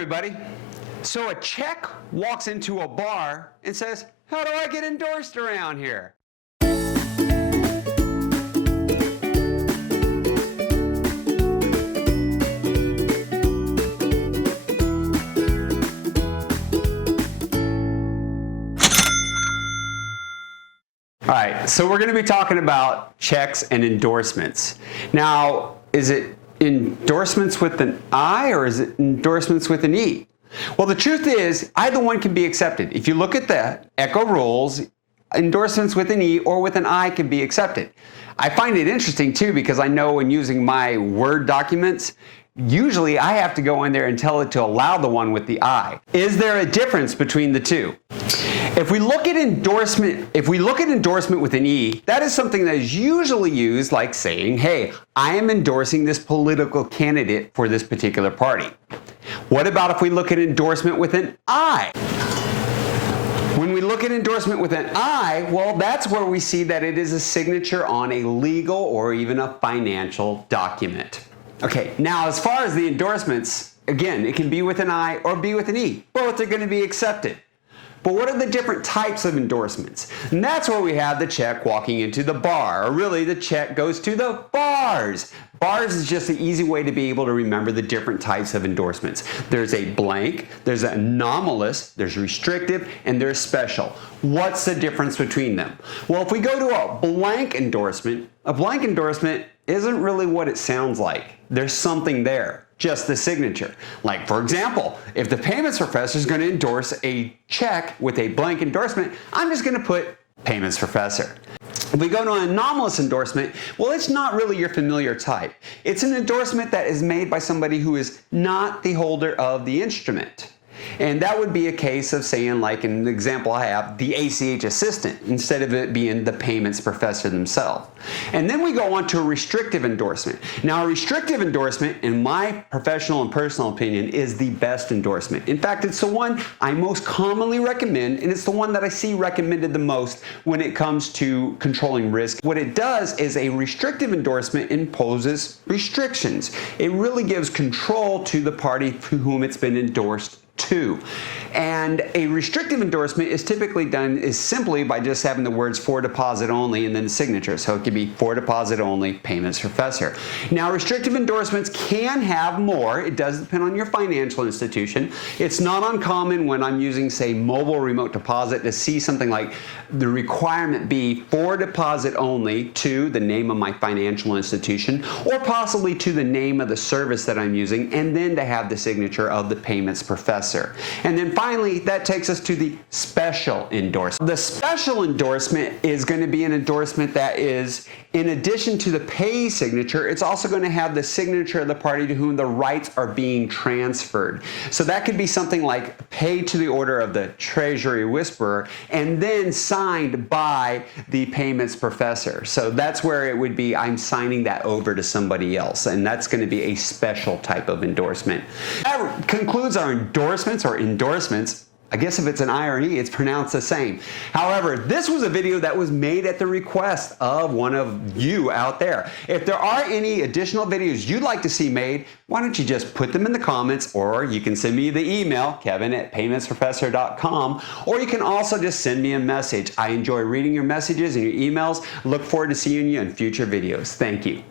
everybody. So a check walks into a bar and says, "How do I get endorsed around here?" All right, so we're going to be talking about checks and endorsements. Now, is it endorsements with an I or is it endorsements with an E? Well, the truth is either one can be accepted. If you look at the ECHO rules, endorsements with an E or with an I can be accepted. I find it interesting too because I know when using my Word documents, usually I have to go in there and tell it to allow the one with the I. Is there a difference between the two? If we look at endorsement with an E, that is something that is usually used like saying, "Hey, I am endorsing this political candidate for this particular party." What about if we look at endorsement with an I? When we look at endorsement with an I, well, that's where we see that it is a signature on a legal or even a financial document. Okay, now as far as the endorsements, again, it can be with an I or be with an E. Both are going to be accepted. But what are the different types of endorsements? And that's where we have the check walking into the bar, or really the check goes to the bars. Bars is just an easy way to be able to remember the different types of endorsements. There's a blank, there's an anomalous, there's restrictive, and there's special. What's the difference between them? Well, if we go to a blank endorsement isn't really what it sounds like. There's something there, just the signature. Like, for example, if the payments professor is going to endorse a check with a blank endorsement, I'm just going to put payments professor. If we go to an anomalous endorsement, well, it's not really your familiar type. It's an endorsement that is made by somebody who is not the holder of the instrument. And that would be a case of saying, like in the example I have, the ACH assistant, instead of it being the payments professor themselves. And then we go on to a restrictive endorsement. Now, a restrictive endorsement, in my professional and personal opinion, is the best endorsement. In fact, it's the one I most commonly recommend, and it's the one that I see recommended the most when it comes to controlling risk. What it does is a restrictive endorsement imposes restrictions. It really gives control to the party to whom it's been endorsed to. And a restrictive endorsement is typically done simply by just having the words "for deposit only" and then the signature. So it could be "for deposit only, payments professor." Now, restrictive endorsements can have more. It does depend on your financial institution. It's not uncommon when I'm using, say, mobile remote deposit to see something like the requirement be "for deposit only" to the name of my financial institution, or possibly to the name of the service that I'm using, and then to have the signature of the payments professor. And then finally, that takes us to the special endorsement. The special endorsement is going to be an endorsement that is, in addition to the payee signature, it's also going to have the signature of the party to whom the rights are being transferred. So that could be something like "paid to the order of the Treasury Whisperer" and then signed by the payments professor. So that's where it would be, I'm signing that over to somebody else, and that's going to be a special type of endorsement. That concludes our endorsements or endorsements. I guess if it's an I or an E, it's pronounced the same. However, this was a video that was made at the request of one of you out there. If there are any additional videos you'd like to see made, why don't you just put them in the comments, or you can send me the email, kevin@paymentsprofessor.com, or you can also just send me a message. I enjoy reading your messages and your emails. Look forward to seeing you in future videos. Thank you.